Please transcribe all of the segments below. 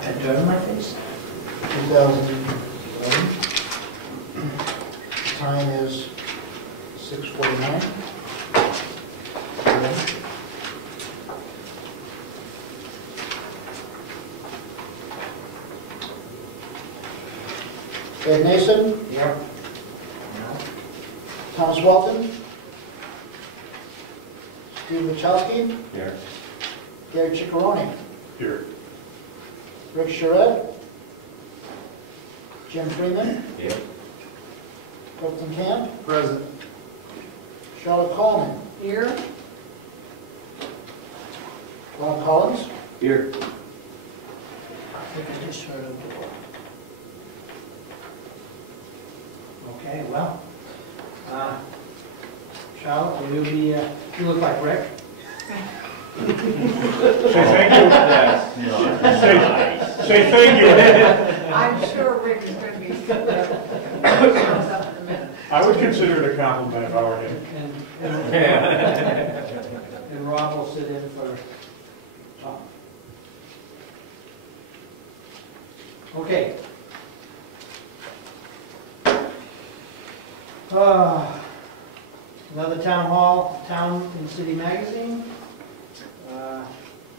dirt on my face. 2011. Time is 6:49. Ed Nason, Here. Thomas Walton, Steve Wachowski, Here. Gary Ciccarone, Here. Rick Charette, Jim Freeman, Here. Clifton Camp, Present. Charlotte Coleman, Here. Bob Collins. Here. I think I just heard a door. Okay, well, Charlotte, will you be, you look like Rick. Say thank you. That's not nice. Say thank you. I'm sure Rick is going to be shows up in a minute. I would consider it a compliment if I were him. And Rob will sit in for Tom. Okay. Another town hall, town and city magazine.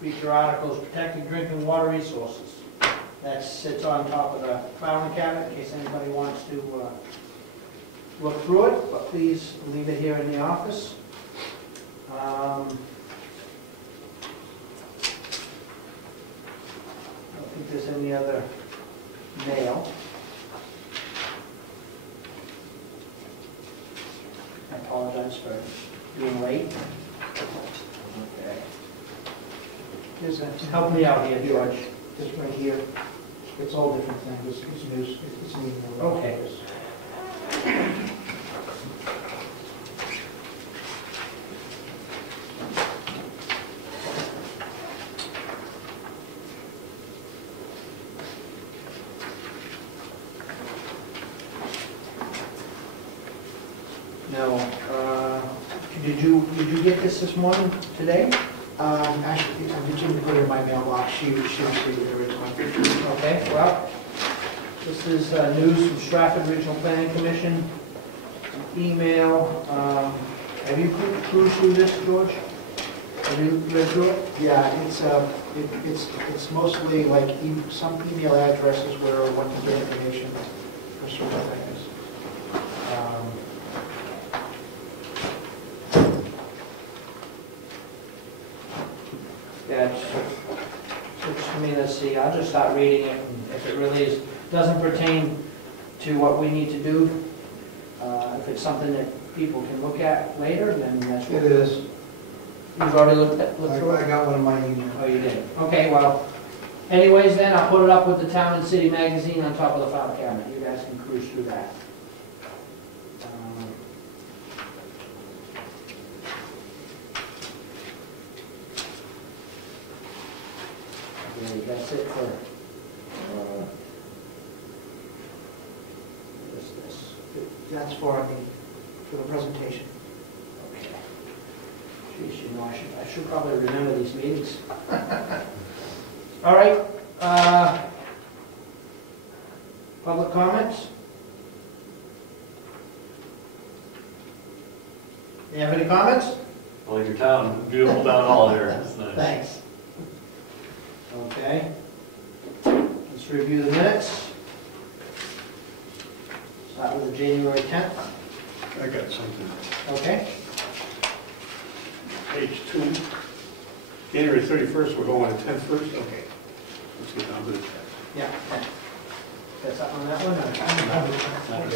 Feature articles, protecting drinking water resources. That sits on top of the filing cabinet in case anybody wants to look through it, but please leave it here in the office. I don't think there's any other mail. I apologize for being late. Okay. Help me out here, George. Just right here. It's all different things. It's news. It's an email. Okay. Now, did you get this morning, today? Actually, I didn't put it in my mailbox. She received it originally. Okay, well, this is news from Stratford Regional Planning Commission, email. Have you cruised through this, George? Have you read through it? Yeah, it's mostly like some email addresses where one can get information for certain things. I mean, let's see, I'll just start reading it, and if it really doesn't pertain to what we need to do, if it's something that people can look at later, then that's what. It is. You've already looked through it? I got one in my email. Oh, you did? Okay, well, anyways then, I'll put it up with the town and city magazine on top of the file cabinet. You guys can cruise through that. Okay, that's it for, what is this? That's for the presentation. Okay. Geez, you know, I should probably remember these meetings. All right, public comments? You have any comments? Well, your town, beautiful town hall there. That's nice. Thanks. Okay. Let's review the minutes. Start with the January 10th. I got something. Okay. Page 2. January 31st, we're going to 10th first? Okay. Let's get down to the 10th. Yeah. Got something on that one? Or?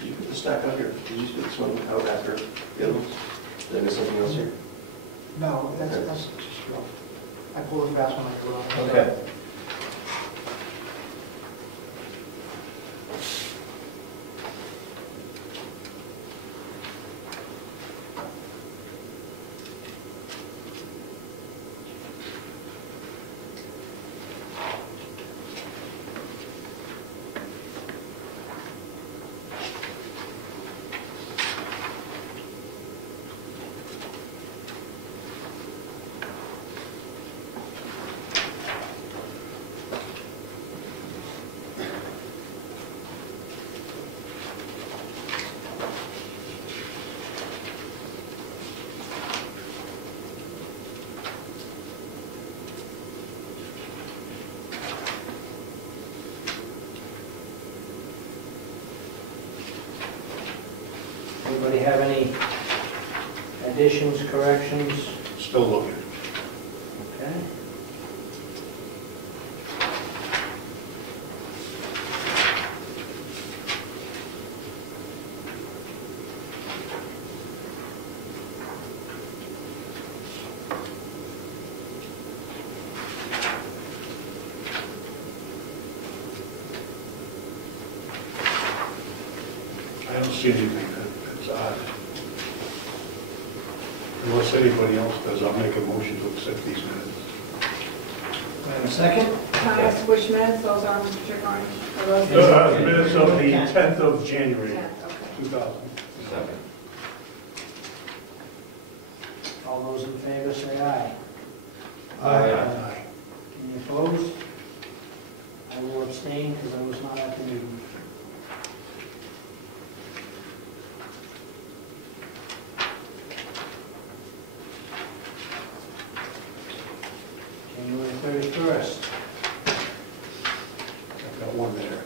Did you put the stack out here? Did you just put this one out after the other ones? Did I miss something else here? No, that's just rough. I pull it fast when I go out. Okay. Anybody have any additions, corrections? Still looking. Okay. I don't see anything that's odd. Unless anybody else does, I'll make a motion to accept these minutes. Do I have a second? Can I ask which minutes those are, Mr. Chagrin? Are those Minutes of the 10th of January, 10th, okay. 2000. Second. All those in favor say aye. Aye. Any opposed? I will abstain because I was not at the meeting. January 31st. I've got one there.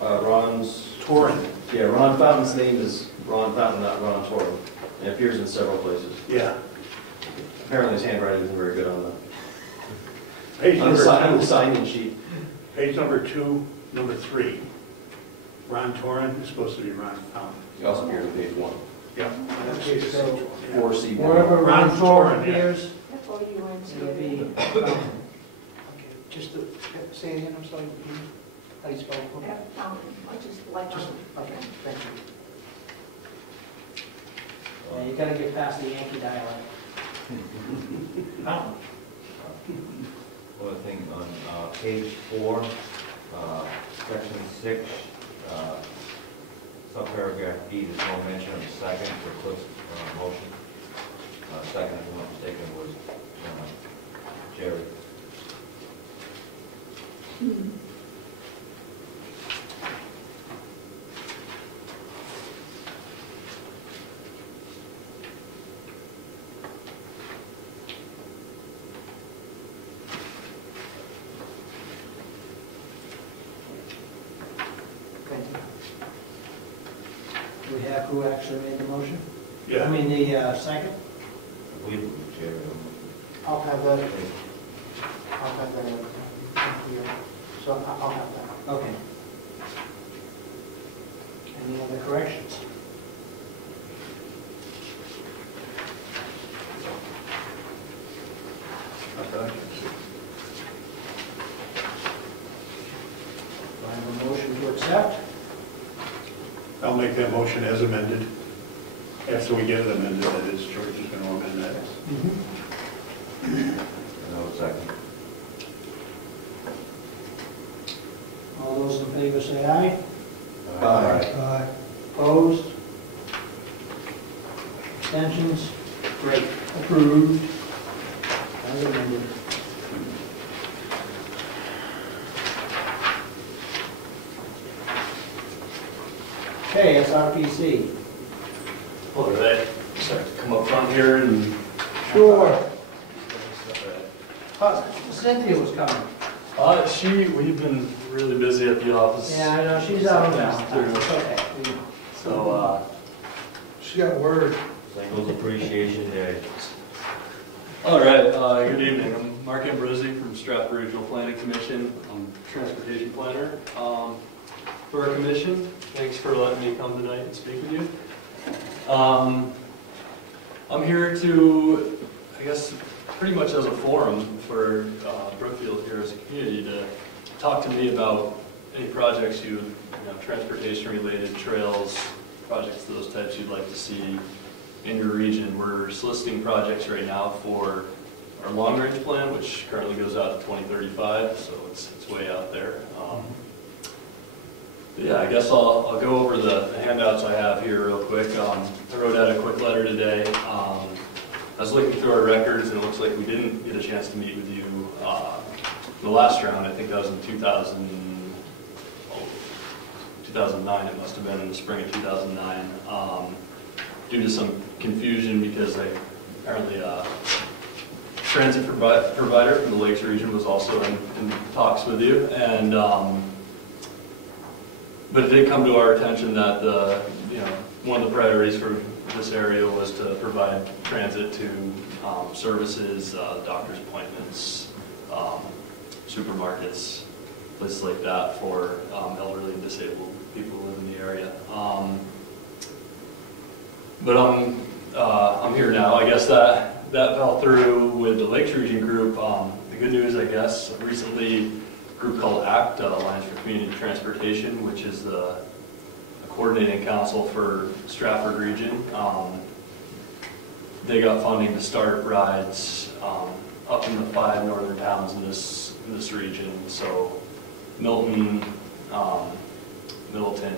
Ron's, Torrent. yeah, Ron Fountain's name is Ron Fountain, not Ron Torrent. It appears in several places. Yeah. Apparently his handwriting isn't very good on Page the number sign-in two. sheet. Page number 2, number 3. Ron Torrent is supposed to be Ron Fountain. He also appears on page 1. Yeah. Okay, so- 4C1. Wherever Ron Ron Torrent, Torrent yeah. appears, F-O-U-N-T. it'll be, Okay, just to, say it again, I'm sorry, how do you spell it? Okay. F-Fountain, which is like, Just, okay, thank you. yeah, you gotta get past the Yankee dialect. Fountain. One thing on page 4, section 6, subparagraph B, there's no mention of the second for Cliff's motion. Second, if I'm not mistaken, was Jerry. Thank you. Do we have who actually made the motion? I Yeah. mean, the second? I believe it was Jerry. I'll have that, so I'll have that. Okay. Any other corrections? Not that I can see. Do I have a motion to accept? I'll make that motion as amended. After we get it amended, that is, George is going to amend that. No second. All those in favor say aye. Aye. Opposed? Abstentions? Great. Approved. As amended. Okay, SRPC. Well, did I just have to come up front here and... Sure. Cynthia was coming. We've been really busy at the office. Yeah, I know, she's out now. Through. It's okay. So, She got word. Singles Appreciation Day. all right, good evening. I'm Mark Ambrosi from Stratford Regional Planning Commission. I'm Transportation Planner. For our commission, thanks for letting me come tonight and speak with you. I'm here to, I guess, pretty much as a forum for Brookfield here as a community to talk to me about any projects transportation-related trails, projects of those types you'd like to see in your region. We're soliciting projects right now for our long-range plan, which currently goes out to 2035, so it's way out there. Yeah, I guess I'll go over the handouts I have here real quick. I wrote out a quick letter today. I was looking through our records, and it looks like we didn't get a chance to meet with you the last round. I think that was in 2009. It must have been in the spring of 2009. Due to some confusion, because apparently transit provider from the Lakes region was also in talks with you, and But it did come to our attention that one of the priorities for this area was to provide transit to services, doctor's appointments, supermarkets, places like that for elderly and disabled people who live in the area. But I'm here now. I guess that fell through with the Lakes Region group. The good news, I guess, recently a group called ACT, Alliance for Community Transportation, which is the coordinating council for Stratford region. They got funding to start rides up in the 5 northern towns in this region. So Milton, Middleton,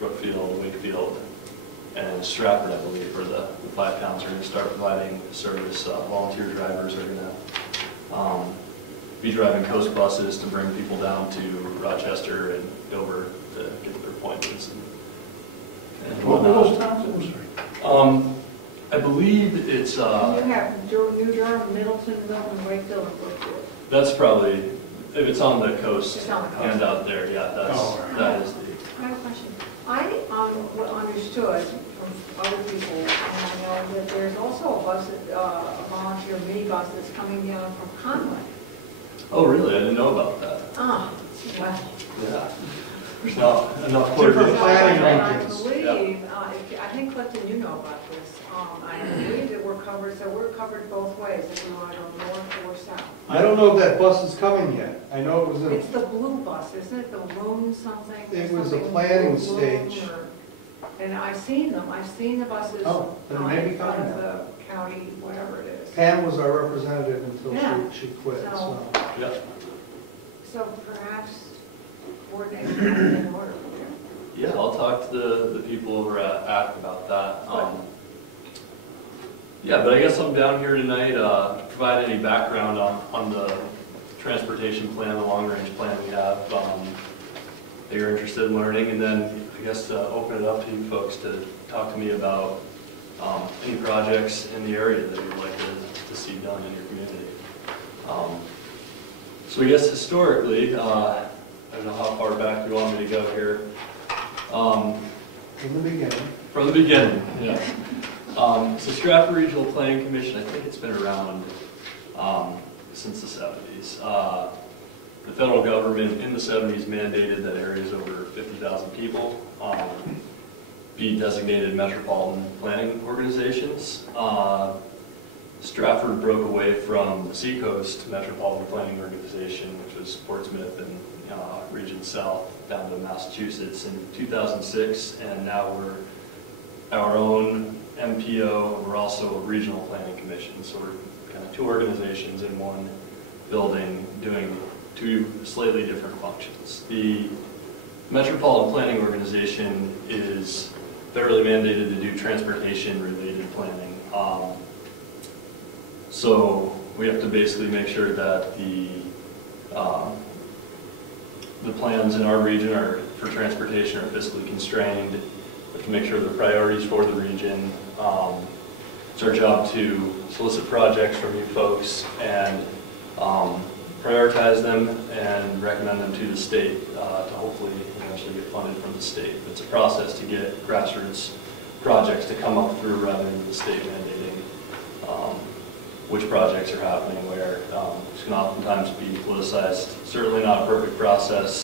Brookfield, Wakefield, and Stratford, I believe, are the 5 towns are going to start providing service. Volunteer drivers are going to be driving coast buses to bring people down to Rochester and Dover to get their appointments. And What were those towns? I'm sorry. I believe it's, You have New Durham, Middleton, Milton, Wakefield, and Brookfield. that's probably, if it's on the coast It's on the coast. and out there, yeah, Oh, right. that is the, I have a question. I understood from other people, and I know that there's also a bus, a volunteer minibus that's coming down from Conway. oh really, I didn't know about that. Ah, well. Yeah. There's not enough Different coordination. planning I regions. believe, I think Clifton, you know about this. I believe that we're covered, so we're covered both ways, if we want to go north or south. I don't know if that bus is coming yet. I know it was in, It's the blue bus, isn't it? The Loon something? It was a Something planning Blue Loon stage. And I've seen them. I've seen the buses Oh, then it may be in front coming of now. the county, whatever it is. Pam was our representative until Yeah. she quit, so. Yeah. So perhaps coordination in order. Yeah, I'll talk to the people over at ACT about that. Yeah, but I guess I'm down here tonight to provide any background on the transportation plan, the long-range plan we have that you're interested in learning, and then I guess to open it up to you folks to talk to me about any projects in the area that you'd like to see done in your community. So I guess historically, I don't know how far back you want me to go here. In the beginning. From the beginning, yeah. So Stratford Regional Planning Commission, I think it's been around since the 70s. The federal government in the 70s mandated that areas over 50,000 people be designated metropolitan planning organizations. Stratford broke away from the Seacoast Metropolitan Planning Organization, which was Portsmouth and Region South down to Massachusetts in 2006, and now we're our own MPO, and we're also a regional planning commission, so we're kind of 2 organizations in one building doing 2 slightly different functions. The Metropolitan Planning Organization is federally mandated to do transportation-related planning. So we have to basically make sure that the plans in our region are for transportation are fiscally constrained. We have to make sure the priorities for the region. It's our job to solicit projects from you folks and prioritize them and recommend them to the state to hopefully eventually get funded from the state. It's a process to get grassroots projects to come up through rather than the state mandating which projects are happening where. This can oftentimes be politicized. Certainly not a perfect process.